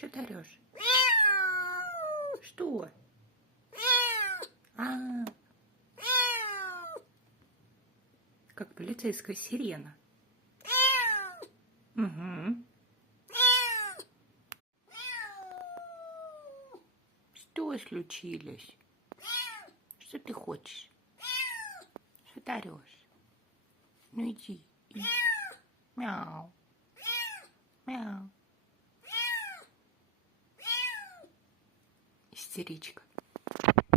Что ты орешь? Что? Как полицейская сирена. Угу. Что случилось? Что ты хочешь? Что ты орешь? Ну иди. Мяу. Мяу. Истеричка.